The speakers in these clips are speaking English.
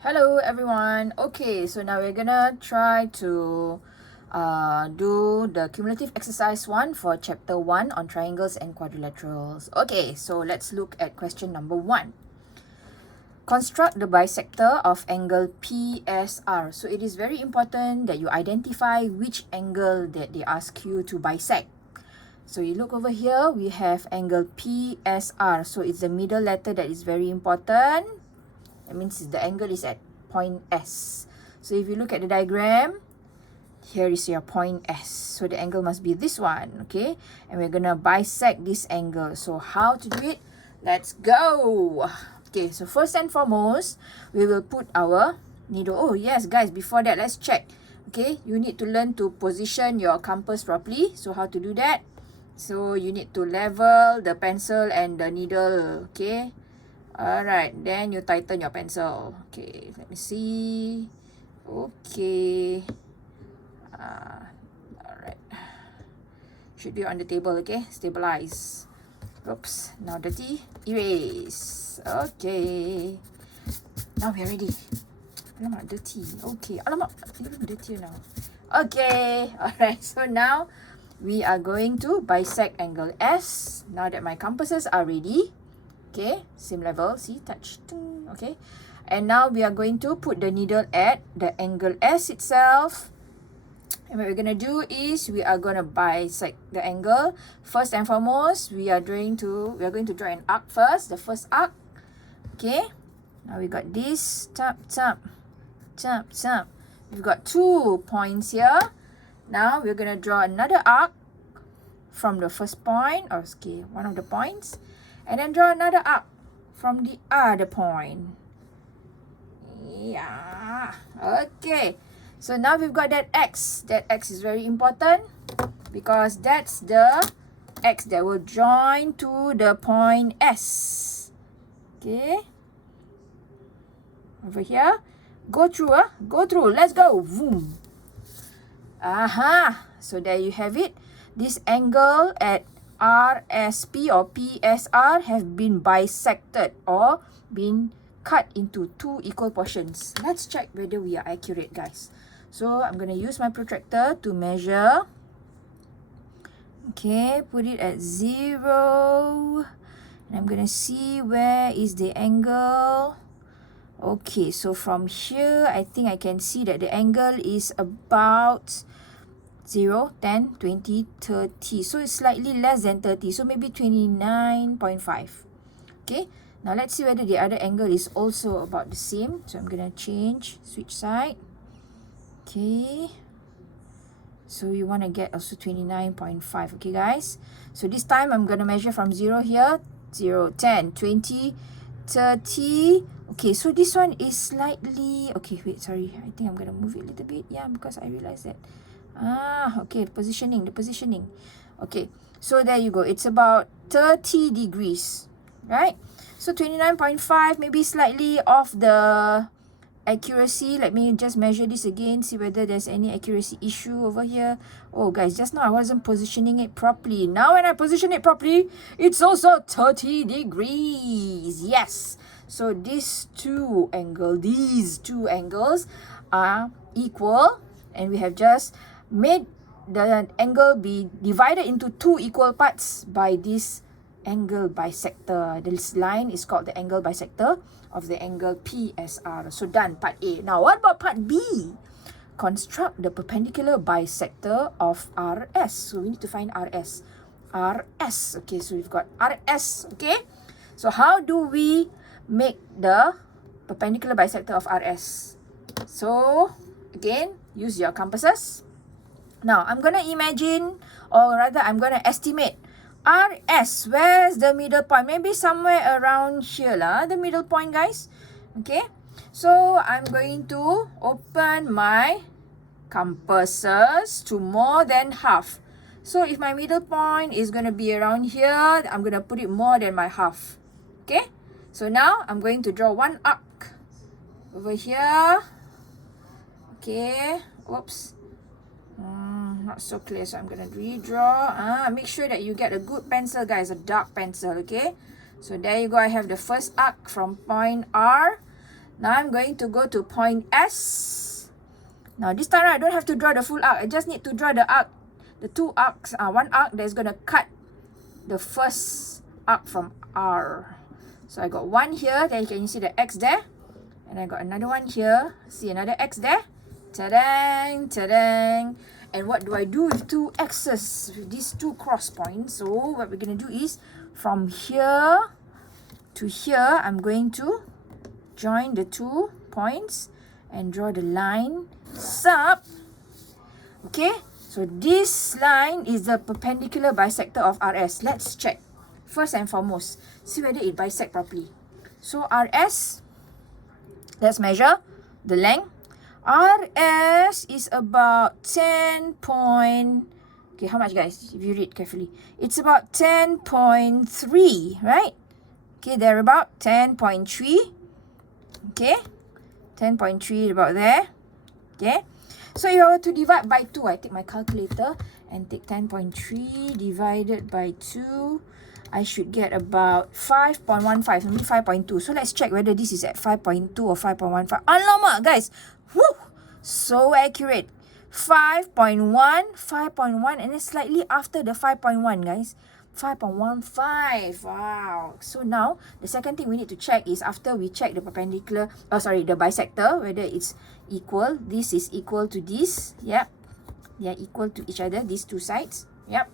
Hello everyone. Okay, so now we're gonna try to do the cumulative exercise 1 for chapter 1 on triangles and quadrilaterals. Okay, so let's look at question number 1. Construct the bisector of angle PSR. So it is very important that you identify which angle that they ask you to bisect. So you look over here, we have angle PSR. So it's the middle letter that is very important. That means the angle is at point S. So if you look at the diagram, here is your point S. So the angle must be this one, okay? And we're going to bisect this angle. So how to do it? Let's go! Okay, so first and foremost, we will put our needle. Oh yes, guys, before that, let's check. Okay, you need to learn to position your compass properly. So how to do that? So you need to level the pencil and the needle, okay? Alright, then you tighten your pencil. Okay, let me see. Okay. Alright. Should be on the table, okay? Stabilize. Oops, now dirty. Erase. Okay. Now we are ready. Alamak, dirty. Okay. Alamak, even dirtier now. Okay. Alright, so now we are going to bisect angle S. Now that my compasses are ready. Okay, same level, see, touch, okay. And now we are going to put the needle at the angle S itself. And what we're going to do is we are going to bisect the angle. First and foremost, we are going to draw an arc first, the first arc. Okay, now we got this, tap, tap, tap, tap. We've got 2 points here. Now we're going to draw another arc from the first point, or okay, one of the points. And then draw another arc from the other point. Yeah. Okay. So now we've got that X. That X is very important because that's the X that will join to the point S. Okay. Over here. Go through. Go through. Let's go. Boom. Aha. So there you have it. This angle at RSP or PSR have been bisected or been cut into 2 equal portions. Let's check whether we are accurate, guys. So I'm going to use my protractor to measure. Okay, put it at 0. And I'm going to see where is the angle. Okay, so from here, I think I can see that the angle is about 0, 10, 20, 30. So it's slightly less than 30. So maybe 29.5. Okay. Now let's see whether the other angle is also about the same. So I'm going to switch side. Okay. So you want to get also 29.5. Okay, guys. So this time I'm going to measure from 0 here. 0, 10, 20, 30. Okay, so this one is slightly... Okay, wait, sorry. I think I'm going to move it a little bit. Yeah, because I realized that... okay, the positioning. Okay, so there you go. It's about 30 degrees, right? So 29.5, maybe slightly off the accuracy. Let me just measure this again, see whether there's any accuracy issue over here. Oh, guys, just now I wasn't positioning it properly. Now when I position it properly, it's also 30 degrees. Yes. So these two angles are equal, and we have just made the angle be divided into 2 equal parts by this angle bisector. This line is called the angle bisector of the angle PSR. So done, part A. Now what about part B? Construct the perpendicular bisector of RS. So we need to find RS. RS. Okay, so we've got RS. Okay. So how do we make the perpendicular bisector of RS? So again, use your compasses. Now, I'm going to imagine, or rather, I'm going to estimate RS. Where's the middle point? Maybe somewhere around here lah, the middle point, guys. Okay. So, I'm going to open my compasses to more than half. So, if my middle point is going to be around here, I'm going to put it more than my half. Okay. So, now, I'm going to draw one arc over here. Okay. Oops. Not so clear, so I'm going to redraw. Make sure that you get a good pencil, guys, a dark pencil, okay? So there you go. I have the first arc from point R. Now I'm going to go to point S. Now this time I don't have to draw the full arc. I just need to draw the arc, the two arcs. One arc that's going to cut the first arc from R. So I got one here. Then can you see the X there? And I got another one here. See another X there? Ta-dang, ta-dang. And what do I do with two X's, with these two cross points? So what we're going to do is from here to here, I'm going to join the 2 points and draw the line sub. Okay, so this line is the perpendicular bisector of RS. Let's check. First and foremost, see whether it bisects properly. So RS, let's measure the length. RS is about 10 point... Okay, how much, guys? If you read carefully. It's about 10.3, right? Okay, they're about 10.3. Okay, 10.3 about there. Okay, so if I were to divide by 2, I take my calculator and take 10.3 divided by 2. I should get about 5.15, maybe 5.2. So let's check whether this is at 5.2 or 5.15. Alamak, guys. Woo! So accurate. 5.1, 5.1, and then slightly after the 5.1, guys. 5.15. Wow. So now, the second thing we need to check is after we check the perpendicular, the bisector, whether it's equal. This is equal to this. Yep. They are equal to each other, these two sides. Yep.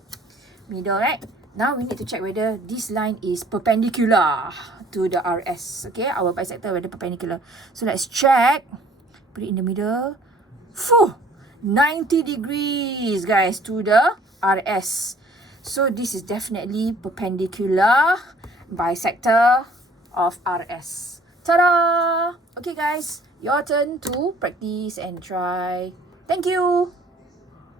Middle, right? Now we need to check whether this line is perpendicular to the RS. Okay, our bisector, whether perpendicular. So let's check. Put it in the middle. 90 degrees, guys, to the RS. So this is definitely perpendicular bisector of RS. Ta-da! Okay, guys, your turn to practice and try. Thank you.